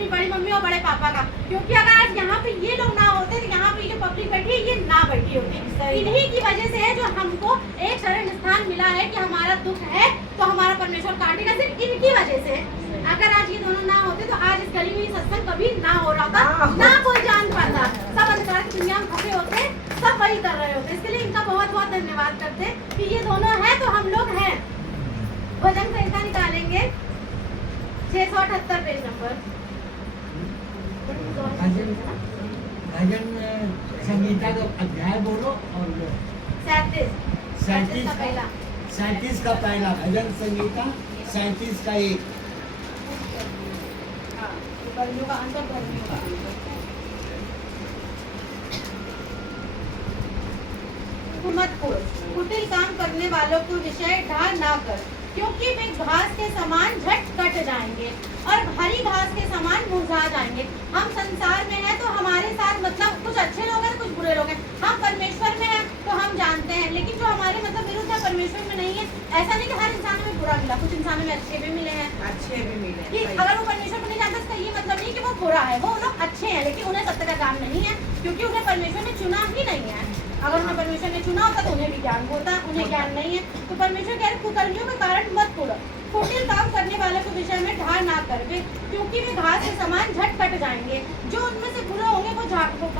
अपनी बड़ी मम्मी और बड़े पापा का, क्योंकि अगर आज यहाँ पे ये लोग ना होते तो यहाँ पे जो पब्लिक बैठी है ये ना बैठी होती। इन्हीं की वजह से है जो हमको एक शरण स्थान मिला है कि हमारा दुख है तो हमारा परमेश्वर काटेगा, सिर्फ इनकी वजह से। अगर आज ये दोनों ना होते तो आज इस गली में ये सत्संग कभी ना हो रहा था, ना कोई जान पाता। सब अंधकार की दुनिया में फंसे होते, सब वही कर रहे होते। इसके लिए इनका बहुत बहुत धन्यवाद करते कि ये दोनों हैं तो हम लोग हैं। भजन संहिता निकालेंगे 678 पेज नंबर। भजन संगीता का अध्याय बोलो और 37 का पहला 37 का पहला भजन संगीता 37 का एक। गर्मियों का अंत, गर्मियों का मत खोल, कुटिल काम करने वालों को विषय ढा ना कर, क्योंकि वे घास के समान झट कट जाएंगे और हरी घास के समान मुरझा जाएंगे। हम संसार में हैं तो हमारे साथ मतलब कुछ अच्छे लोग हैं, कुछ बुरे लोग हैं। हम परमेश्वर में हैं तो हम जानते हैं, लेकिन जो हमारे मतलब विरुद्ध है परमेश्वर में नहीं है। ऐसा नहीं कि हर इंसान में बुरा मिला, कुछ इंसानों में अच्छे भी मिले हैं, अच्छे भी मिले। कि अगर वो परमेश्वर को नहीं जानता इसका ये मतलब नहीं कि वो बुरा है, वो लोग अच्छे हैं, लेकिन उन्हें सत्य का ज्ञान नहीं है, क्योंकि उन्हें परमेश्वर ने चुना ही नहीं है। अगर उन्हें परमेश्वर ने चुना होता तो उन्हें भी ज्ञान होता, उन्हें ज्ञान नहीं है। तो परमेश्वर कह रहे कुकर्मियों के कारण मत कूदो, कुटिल काम करने वालों के विषय में ढाल ना कर, क्योंकि वे घास के समान झट कट जाएंगे। जो उनमें से बुरे होंगे वो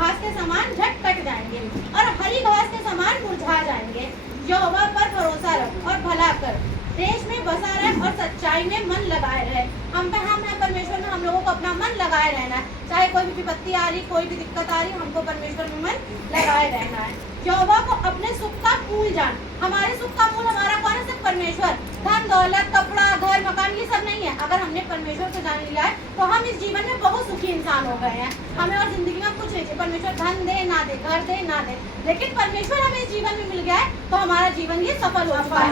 घास के समान झट कट जाएंगे और हरी घास के समान मुरझा जाएंगे। यहोवा पर भरोसा रख और भला कर, देश में बसा रह और सच्चाई में मन लगाए रहे। हम हैं परमेश्वर में, हम लोगों को अपना मन लगाए रहना है। चाहे कोई भी विपत्ति आ रही, कोई भी दिक्कत आ रही, हमको परमेश्वर में मन लगाए रहना है। यहोवा को अपने सुख का मूल जान। हमारे सुख का मूल हमारा कौन है? सिर्फ परमेश्वर। धन दौलत कपड़ा घर मकान ये सब नहीं है। अगर हमने परमेश्वर को जान लिया है तो हम इस जीवन में बहुत सुखी इंसान हो गए हैं। हमें और जिंदगी में कुछ नहीं चाहिए। परमेश्वर धन दे ना दे, घर दे ना दे, लेकिन परमेश्वर हमें इस जीवन में मिल गया है तो हमारा जीवन ये सफल हो चुका है।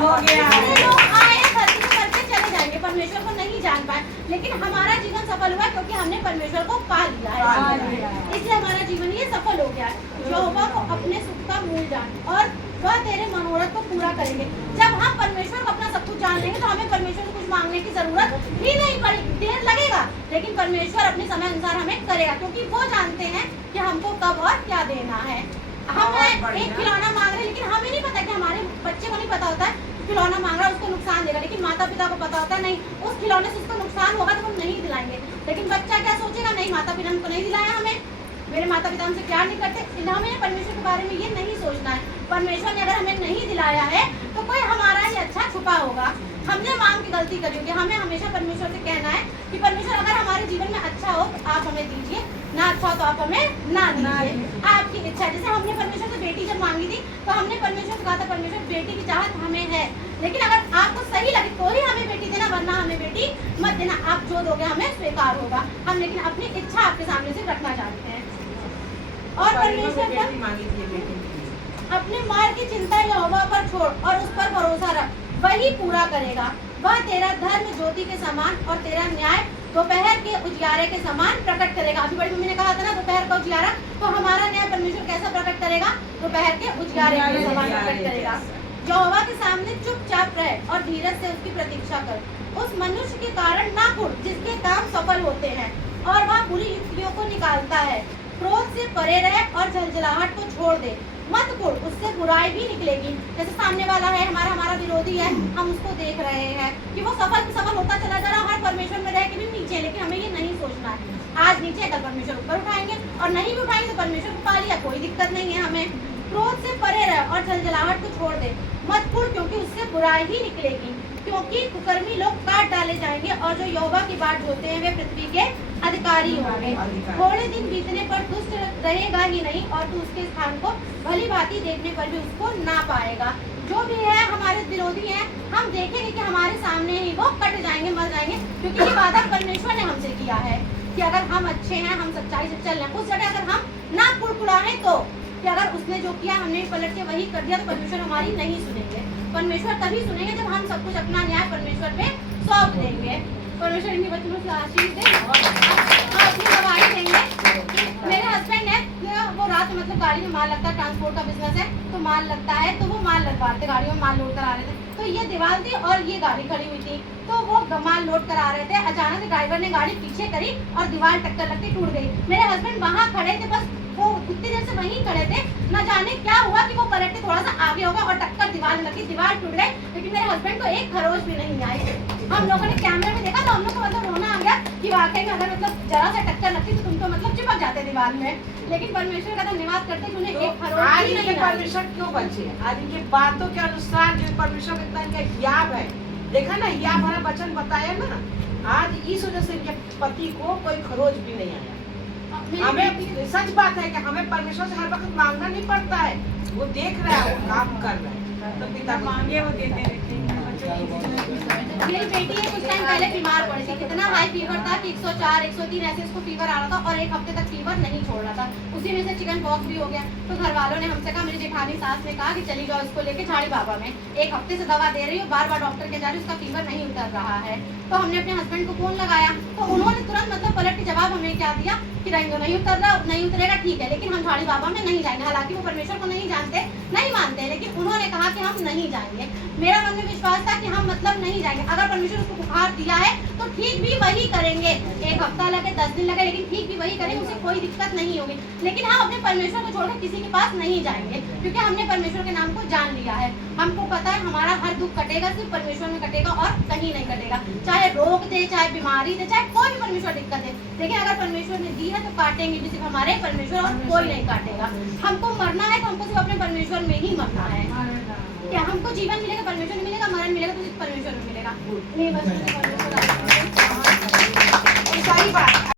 लोग आए धरती पे करके चले जाएंगे, परमेश्वर को नहीं जान पाए, लेकिन हमारा जीवन सफल हुआ क्योंकि हमने परमेश्वर को पा लिया है, इसलिए हमारा जीवन ये सफल हो गया है। यहोवा को अपने सुख का मूल जान और वह तेरे मनोरथ को पूरा करेंगे। जब हम परमेश्वर को अपना सब कुछ जान लेंगे तो हमें परमेश्वर से कुछ मांगने की जरूरत ही नहीं पड़ेगी। देर लगेगा लेकिन परमेश्वर अपने समय अनुसार हमें करेगा, क्योंकि वो जानते हैं कि हमको कब और क्या देना है। हम एक खिलौना मांग रहे हैं लेकिन हमें नहीं पता कि हमारे बच्चे को नहीं पता होता है खिलौना मांग रहा है उसको नुकसान देगा, लेकिन माता पिता को पता होता है नहीं उस खिलौने से उसको नुकसान होगा तो हम नहीं दिलाएंगे। लेकिन बच्चा क्या सोचेगा, नहीं माता पिता ने तो नहीं दिलाया, हमें मेरे माता पिता हमसे प्यार नहीं करते, हमें परमेश्वर के बारे में ये नहीं सोचना है। परमेश्वर ने अगर हमें नहीं दिलाया है तो कोई हमारा ही अच्छा छुपा होगा, हमने मांग की गलती करी होगी। हमें हमेशा परमेश्वर से कहना है कि परमेश्वर अगर हमारे जीवन में अच्छा हो तो आप हमें दीजिए, ना अच्छा हो तो आप हमें ना दीजिए, आपकी इच्छा। जैसे हमने परमेश्वर से बेटी जब मांगी थी तो हमने परमेश्वर से कहा था परमेश्वर बेटी की चाहत हमें है, लेकिन अगर आपको सही लगे तो ही हमें बेटी देना, वरना हमें बेटी मत देना। आप जो दोगे हमें स्वीकार होगा। हम लेकिन अपनी इच्छा आपके सामने से रखना चाहते हैं। और परमेश्वर अपने मार्ग की चिंता यहोवा पर छोड़ और उस पर भरोसा रख, वही पूरा करेगा। वह तेरा धर्म ज्योति के समान और तेरा न्याय दोपहर के उजियारे के समान प्रकट करेगा। अभी बड़ी मम्मी ने कहा था ना दोपहर का उजियारा, तो हमारा न्याय परमेश्वर कैसा प्रकट करेगा? दोपहर के उजियारे के समान प्रकट करेगा। यहोवा के सामने चुपचाप रह और धीरज से उसकी प्रतीक्षा कर। उस मनुष्य के कारण ना कुढ़ जिसके काम सफल होते हैं और वह बुरी युक्तियों को निकालता है। क्रोध से परे रहे और झलझलाहट को छोड़ दे, मत कुढ़, उससे बुराई भी निकलेगी। जैसे सामने वाला है हमारा विरोधी है, हम उसको देख रहे हैं कि वो सफल होता चला जा रहा है, हर परमेश्वर में रह के भी नीचे, लेकिन हमें ये नहीं सोचना है आज नीचे कल परमेश्वर ऊपर उठाएंगे, और नहीं भी उठाएंगे तो परमेश्वर को पा लिया, कोई दिक्कत नहीं है हमें। क्रोध से परे रहे और झलझलाहट को छोड़ दे, मत कुढ़, क्योंकि उससे बुराई ही निकलेगी। क्योंकि कुकर्मी लोग काट डाले जाएंगे और जो यहोवा की बाट जोते हैं वे पृथ्वी के अधिकारी होंगे। थोड़े दिन बीतने पर दुष्ट रहेगा ही नहीं और तू उसके स्थान को भली भांति देखने पर भी उसको ना पाएगा। जो भी है हमारे विरोधी हैं, हम देखेंगे कि हमारे सामने ही वो कट जाएंगे, मर जाएंगे, क्योंकि ये वादा परमेश्वर ने हमसे किया है कि अगर हम अच्छे हैं, हम सच्चाई से चल रहे हैं, उस जगह अगर हम ना कुड़कुड़ाएं तो कि अगर उसने जो किया हमने पलट के वही कर दिया तो परमेश्वर हमारी नहीं सुनेंगे। परमेश्वर तभी सुनेंगे जब हम सब कुछ अपना न्याय परमेश्वर पे सौंप देंगे। परमेश्वर इन्हीं बच्चों से आशीष दे और अपनी गवाही देंगे। मेरे हस्बैंड है वो रात में मतलब गाड़ी में माल लगता है, ट्रांसपोर्ट का बिजनेस है तो माल लगता है, तो वो माल लगवा रहे थे, गाड़ियों में माल लोड करा रहे थे। तो ये दीवार थी और ये गाड़ी खड़ी हुई थी, तो वो माल लोड करा रहे थे। अचानक से ड्राइवर ने गाड़ी पीछे करी और दीवार टक्कर लगती टूट गई। मेरे हस्बैंड वहाँ खड़े थे, बस वो उतनी देर से वहीं खड़े थे, न जाने क्या हुआ कि वो पलट के थोड़ा सा आगे हो गया और टक्कर दीवार में लगी, दीवार टूट गई। लेकिन मेरे हस्बैंड को एक खरोच भी नहीं आई। हम लोगों ने कैमरे में देखा तो हम लोग को मतलब रोना आ गया कि वाकई में अगर मतलब जरा सा टक्कर लगती तो तुम तो मतलब चिपक जाते दीवार में। लेकिन परमेश्वर का धन्यवाद करते कि उन्हें एक खरोच आज भी इनके नहीं आई। परमेश्वर क्यों बचे? आज इनकी बातों के अनुसार जो परमेश्वर का इतना इनका याद है, देखा ना, याद भरा वचन बताया ना, आज इस वजह से इनके पति को कोई खरोच भी नहीं आया। हमें सच बात है कि हमें परमेश्वर से हर वक्त मांगना नहीं पड़ता है, वो देख रहा है, वो काम कर रहा है, तो पिता मांगे वो देते रहते हैं। मेरी बेटी है कुछ टाइम पहले बीमार पड़ी थी, कितना हाई फीवर था कि 104 103 ऐसे इसको फीवर आ रहा था और एक हफ्ते तक फीवर नहीं छोड़ रहा था। उसी में से चिकन पॉक्स भी हो गया। तो घर वालों ने हमसे कहा, मेरी जेठानी सास ने कहा कि चली जाओ इसको लेके झाड़ी बाबा में, एक हफ्ते से दवा दे रही हो, बार बार डॉक्टर के जा रही, उसका फीवर नहीं उतर रहा है। तो हमने अपने हस्बैंड को फोन लगाया तो उन्होंने तुरंत मतलब पलट के जवाब हमें क्या दिया कि नहीं उतर रहा, नहीं उतरेगा ठीक है, लेकिन हम झाड़ी बाबा में नहीं जाएंगे। हालांकि वो परमेश्वर को नहीं जानते, नहीं मानते, लेकिन उन्होंने कहा कि हम नहीं जाएंगे। मेरा मन में विश्वास था कि हम मतलब नहीं जाएंगे। अगर परमेश्वर उसको बुखार दिया है तो ठीक भी वही करेंगे, एक हफ्ता लगे 10 दिन लगे, लेकिन ठीक भी वही करेंगे, उसे कोई दिक्कत नहीं होगी। लेकिन हम अपने परमेश्वर को छोड़कर किसी के पास नहीं जाएंगे, क्योंकि हमने परमेश्वर के नाम को जान लिया है। हमको पता है हमारा हर दुख कटेगा सिर्फ परमेश्वर में कटेगा और कहीं नहीं कटेगा। चाहे रोग दे, चाहे बीमारी दे, चाहे कोई भी परमेश्वर दिक्कत है, लेकिन अगर परमेश्वर ने दी है तो काटेंगे भी सिर्फ हमारे परमेश्वर और कोई नहीं काटेगा। हमको मरना है तो हमको सिर्फ अपने परमेश्वर में ही मरना है। क्या हमको जीवन मिलेगा परमेश्वर में मिलेगा, मरण मिलेगा तो सिर्फ परमेश्वर में मिलेगा। ये बस मुझे परमेश्वर